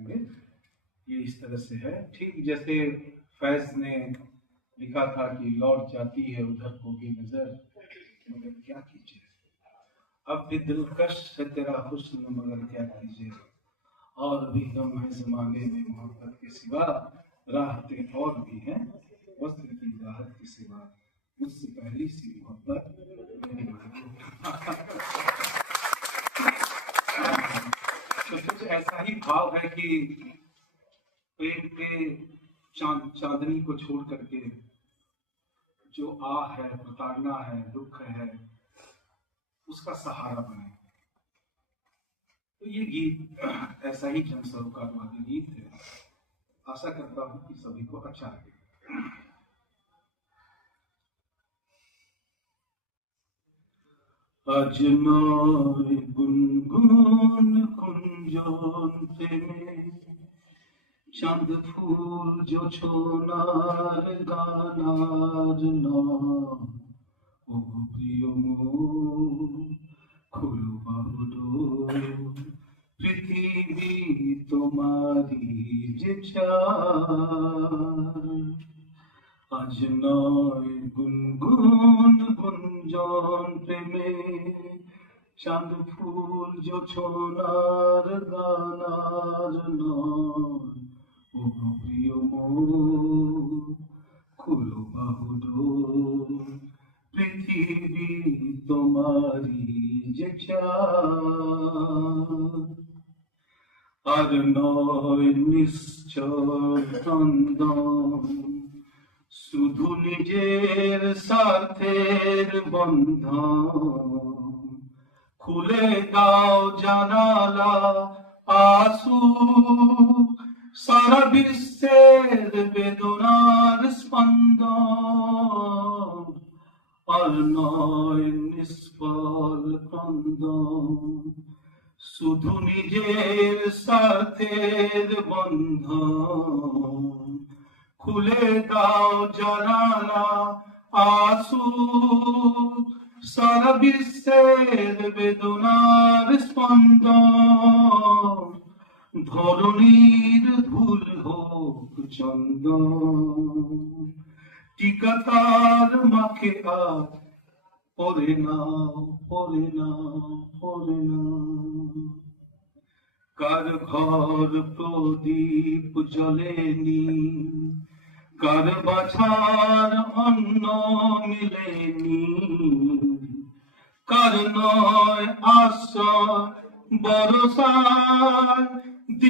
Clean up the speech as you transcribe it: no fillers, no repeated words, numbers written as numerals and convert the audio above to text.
करेंगे। ये इस तरह से है, ठीक जैसे फैज ने लिखा था कि लौट जाती है उधर को भी नजर, मगर क्या कीजिए, अब भी दिलकश है तेरा हुस्न, मगर क्या कीजिए, और भी गम है जमाने में मोहब्बत के सिवा, राहतें और भी हैं वस्त्र की राहत के सिवा, मुझसे पहली सी मोहब्बत मेरी तो कुछ ऐसा ही भाव है कि प्रेम के चांदनी को छोड़ करके जो आह है, प्रताड़ना है, दुख है, उसका सहारा बने। तो ये गीत ऐसा ही जन सरोकारवादी गीत है। आशा करता हूं कि सभी को अच्छा लगे। अजनोय गुनगुन कुंजन प्रेमे, चांद फूल जो छोनार गानार नाम, ও প্রিয় মন খুলো বাহুডোর, পৃথিবী তোমারি যে চায়, আজ নয় গুনগুন গুঞ্জন প্রেমে, চাঁদ ফুল জোছনার গানার নয়, ও প্রিয় মন খুলো বাহুডোর, পৃথিবী তোমারি যে চায়, আর নয় নিশ্চল নন্দন, শুধু নিজের স্বার্থের বন্ধন, খুলে দাও জানালা আসু, সারা বিশ্বের বেদনার স্পন্দন, আর নয় নিষ্ফল ক্রন্দন, শুধু নিজের স্বার্থের বন্ধন, খুলে দাও জানালা আসু, সারা বিশ্বের বেদনার স্পন্দন, ধরণীর ধুল হোক চন্দন, টিকা তার মাখে আজ পরে নাও পরে নাও পরে নাও, কার ঘর প্রদীপ জ্বলেনি, কার বাছার অন্ন মিলেনি, কার নয় আশ্রয় বরসায়